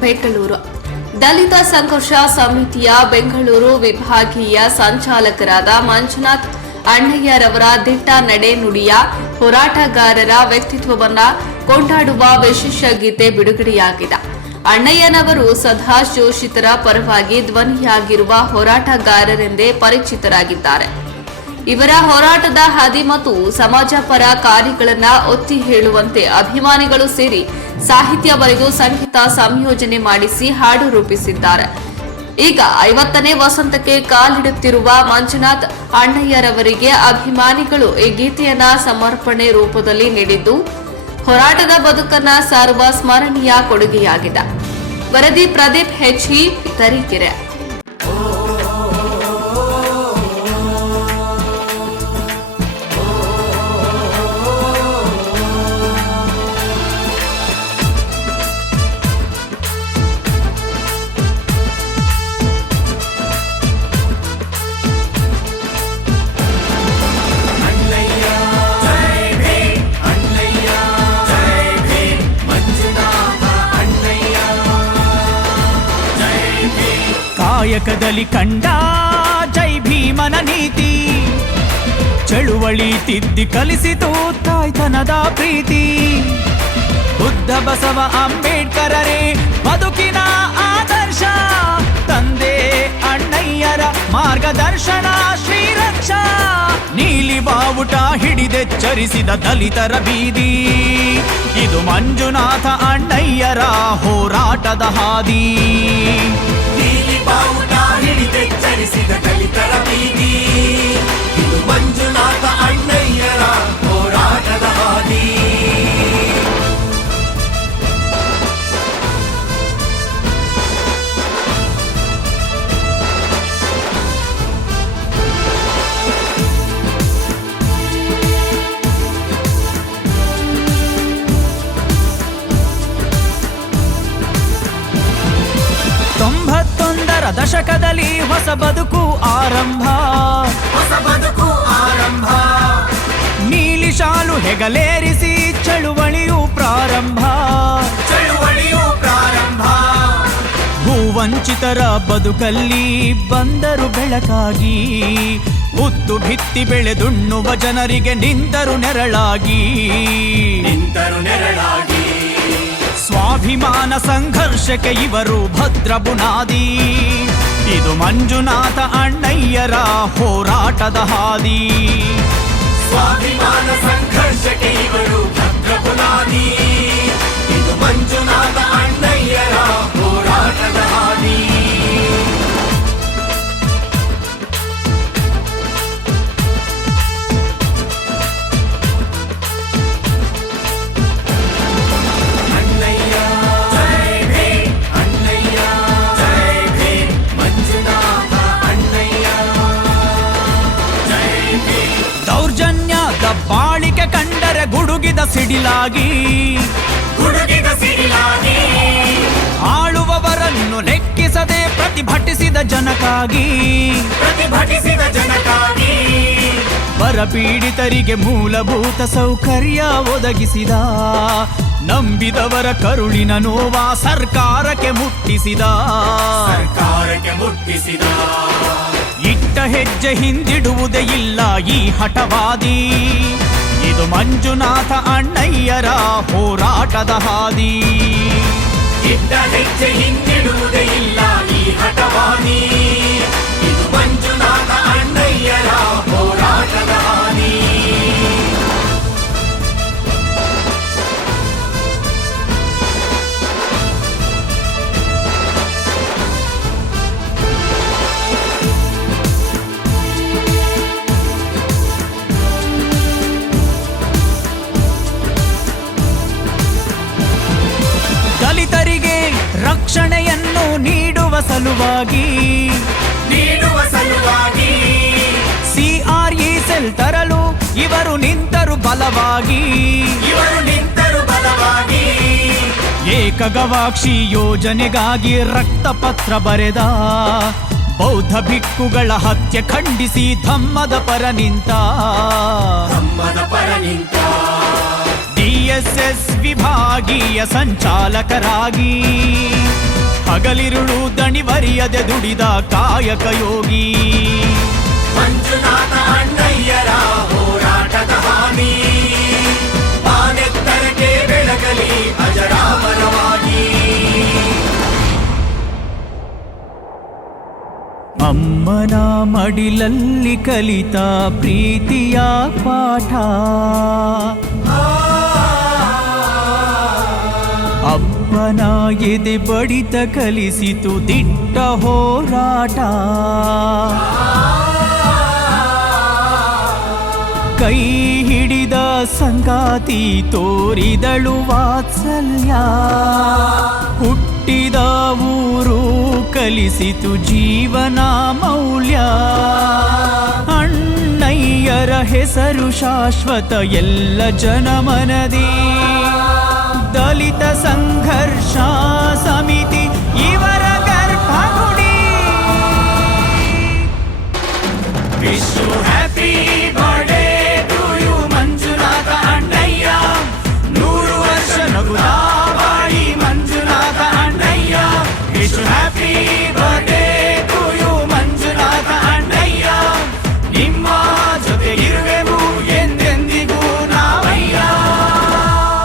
ಬೆಂಗಳೂರು. ದಲಿತ ಸಂಘರ್ಷ ಸಮಿತಿಯ ಬೆಂಗಳೂರು ವಿಭಾಗೀಯ ಸಂಚಾಲಕರಾದ ಮಂಜುನಾಥ್ ಅಣ್ಣಯ್ಯರವರ ದಿಟ್ಟ ನಡೆ ನುಡಿಯ ಹೋರಾಟಗಾರರ ವ್ಯಕ್ತಿತ್ವವನ್ನು ಕೊಂಡಾಡುವ ವಿಶೇಷ ಗೀತೆ ಬಿಡುಗಡೆಯಾಗಿದೆ. ಅಣ್ಣಯ್ಯನವರು ಸದಾ ಶೋಷಿತರ ಪರವಾಗಿ ಧ್ವನಿಯಾಗಿರುವ ಹೋರಾಟಗಾರರೆಂದೇ ಪರಿಚಿತರಾಗಿದ್ದಾರೆ. ಇವರ ಹೋರಾಟದ ಹಾದಿ ಮತ್ತು ಸಮಾಜ ಪರ ಕಾರ್ಯಗಳನ್ನ ಒತ್ತಿ ಹೇಳುವಂತೆ ಅಭಿಮಾನಿಗಳು ಸೇರಿ ಸಾಹಿತ್ಯ ಬರೆದು ಸಂಗೀತ ಸಂಯೋಜನೆ ಮಾಡಿಸಿ ಹಾಡು ರೂಪಿಸಿದ್ದಾರೆ. ಈಗ ಐವತ್ತನೇ ವಸಂತಕ್ಕೆ ಕಾಲಿಡುತ್ತಿರುವ ಮಂಜುನಾಥ್ ಅಣ್ಣಯ್ಯರವರಿಗೆ ಅಭಿಮಾನಿಗಳು ಈ ಗೀತೆಯನ್ನ ಸಮರ್ಪಣೆ ರೂಪದಲ್ಲಿ ನೀಡಿದ್ದು, ಹೋರಾಟದ ಬದುಕನ್ನ ಸಾರುವ ಸ್ಮರಣೀಯ ಕೊಡುಗೆಯಾಗಿದೆ. ವರದಿ ಪ್ರದೀಪ್ ಹೆಚ್ಇ ತರೀಕೆರೆ. ಕಾಯಕದಲ್ಲಿ ಕಂಡ ಜೈ ಭೀಮನ ನೀತಿ. ಚಳುವಳಿ ತಿದ್ದಿ ಕಲಿಸಿತು ತಾಯ್ತನದ ಪ್ರೀತಿ. ಬುದ್ಧ ಬಸವ ಅಂಬೇಡ್ಕರರೇ, ಬದುಕಿನ ಆದರ್ಶ. ತಂದೆ ಅಣ್ಣಯ್ಯರ ಮಾರ್ಗದರ್ಶನ, ಶ್ರೀರಕ್ಷ. ನೀಲಿ ಬಾವುಟ ಹಿಡಿದೆಚ್ಚರಿಸಿದ ದಲಿತರ ಬೀದಿ. ಇದು ಮಂಜುನಾಥ ಅಣ್ಣಯ್ಯರ ಹೋರಾಟದ ಹಾದಿ. ಹೊಸ ಬದುಕು ಆರಂಭ. ಹೊಸ ಬದುಕು ಆರಂಭ. ನೀಲಿ ಶಾಲು ಹೆಗಲೇರಿಸಿ ಚಳುವಳಿಯು ಪ್ರಾರಂಭ. ಚಳುವಳಿಯು ಪ್ರಾರಂಭ. ಭೂವಂಚಿತರ ಬದುಕಲ್ಲಿ ಬಂದರು ಬೆಳಕಾಗಿ. ಉತ್ತು ಭಿತ್ತಿ ಬೆಳೆದುಣ್ಣುವ ಜನರಿಗೆ ನಿಂತರು ನೆರಳಾಗಿ. ನಿಂತರು ನೆರಳಾಗಿ. ಸ್ವಾಭಿಮಾನ ಸಂಘರ್ಷಕ್ಕೆ ಇವರು ಭದ್ರ ಬುನಾದಿ. ಇದು ಮಂಜುನಾಥ ಅಣ್ಣಯ್ಯರ ಹೋರಾಟದ ಹಾದಿ. ಸ್ವಾಭಿಮಾನ ಸಂಘರ್ಷಕ್ಕೆ ಇವರು ಭದ್ರ ಬುನಾದಿ ಇದು ಮಂಜುನಾಥ ಅಣ್ಣಯ್ಯರ ದಬ್ಬಾಳಿಕೆ ಕಂಡರೆ ಗುಡುಗಿದ ಸಿಡಿಲಾಗಿ. ಗುಡುಗಿದ ಸಿಡಿಲಾಗಿ. ಆಳುವವರನ್ನು ಲೆಕ್ಕಿಸದೆ ಪ್ರತಿಭಟಿಸಿದ ಜನಕ್ಕಾಗಿ. ಪ್ರತಿಭಟಿಸಿದ ಜನಕ್ಕಾಗಿ. ಬರಪೀಡಿತರಿಗೆ ಮೂಲಭೂತ ಸೌಕರ್ಯ ಒದಗಿಸಿದ. ನಂಬಿದವರ ಕರುಳಿನ ನೋವ ಸರ್ಕಾರಕ್ಕೆ ಮುಟ್ಟಿಸಿದ. ಸರ್ಕಾರಕ್ಕೆ ಮುಟ್ಟಿಸಿದ. ಹೆಜ್ಜೆ ಹಿಂದಿಡುವುದೇ ಇಲ್ಲ ಈ ಹಠವಾದಿ. ಇದು ಮಂಜುನಾಥ ಅಣ್ಣಯ್ಯರ ಹೋರಾಟದ ಹಾದಿ. ಇದ್ದ ಹೆಜ್ಜೆ ನೀಡುವ ಸಲುವಾಗಿ. ಸಿ ಆರ್ ಸಿಆರ್ಇ ಸೆಲ್ ತರಲು ಇವರು ನಿಂತರು ಬಲವಾಗಿ. ಇವರು ನಿಂತರು ಬಲವಾಗಿ. ಏಕಗವಾಕ್ಷಿ ಯೋಜನೆಗಾಗಿ ರಕ್ತಪತ್ರ ಬರೆದ. ಬೌದ್ಧ ಭಿಕ್ಕುಗಳ ಹತ್ಯೆ ಖಂಡಿಸಿ ಧಮ್ಮದ ಪರ ನಿಂತ. ಧಮ್ಮದ ಪರ ನಿಂತ. ಡಿಎಸ್ಎಸ್ ವಿಭಾಗೀಯ ಸಂಚಾಲಕರಾಗಿ. ಹಗಲಿರುಳು ದಣಿವರಿಯದೆ ದುಡಿದ ಕಾಯಕ ಯೋಗಿ. ಮಂಜುನಾಥ ಅಣ್ಣಯ್ಯರ ಹೋರಾಟದ ಹಾನಿ. ಬಾನೆತ್ತರಕ್ಕೆ ಬೆಳಗಲಿ ಅಜರಾಮರವಾಗಿ. ಅಮ್ಮನ ಮಡಿಲಲ್ಲಿ ಕಲಿತ ಪ್ರೀತಿಯ ಪಾಠ. ಎದೆ ಬಡಿತ ಕಲಿಸಿತು, ದಿಟ್ಟ ಹೋರಾಟ. ಕೈ ಹಿಡಿದ ಸಂಗಾತಿ ತೋರಿದಳು ವಾತ್ಸಲ್ಯ. ಹುಟ್ಟಿದ ಊರು ಕಲಿಸಿತು ಜೀವನ ಮೌಲ್ಯ. ಅಣ್ಣಯ್ಯರ ಹೆಸರು ಶಾಶ್ವತ, ಎಲ್ಲ ಜನಮನದಿ ದಲಿತ ಸಂಘರ್ಷ ಸಮಿತಿ ಇವರ ಗರ್ಭಗುಡಿ ವಿಶ್ವ happy birthday to you Manjunatha ಅಣ್ಣಯ್ಯ ನೂರು ವರ್ಷ ನಗುತ್ತಾ ಬಾಳಿ ಮಂಜುನಾಥ ಅಣ್ಣಯ್ಯ ವಿಶ್ವ ಹ್ಯಾಪಿ ಬರ್ಡೇ